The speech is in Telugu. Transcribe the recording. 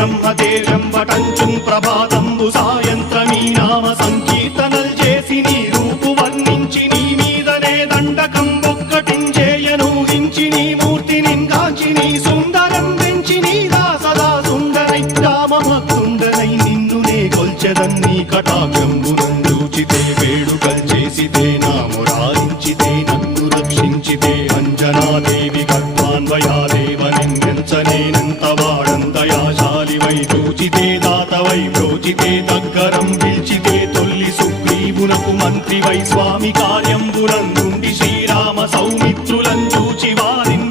బ్రహ్మతేజం వటంచుం ప్రభాతంబు సాయంత్రమీ నామ సంకీర్తనల్ చేసి నీ రూపు వర్ణించి నీ మీదనే దండకం ఒక్కటించేయనూహించి నీ మూర్తిని కాంచి నీ సుందరం పెంచి నీ దాసదా సుందరై రామభక్తుండనై నిన్నునే కొల్చెదన్నీ కటాక్షంబునందూచితే వేడుకల్ చేసితే నామురారించితే నన్ను రక్షించితే అంజనాదేవి గర్భాన్వయాదేవనిందించనేనంత వాడంతయాశాలివై చూచితే దాతవై ప్రోచితే దగ్గరం పిలిచితే తొల్లి సుగ్రీవునకు మంత్రివై స్వామి కార్యంబునందుండి శ్రీరామ సౌమిత్రులం చూచి వారిన్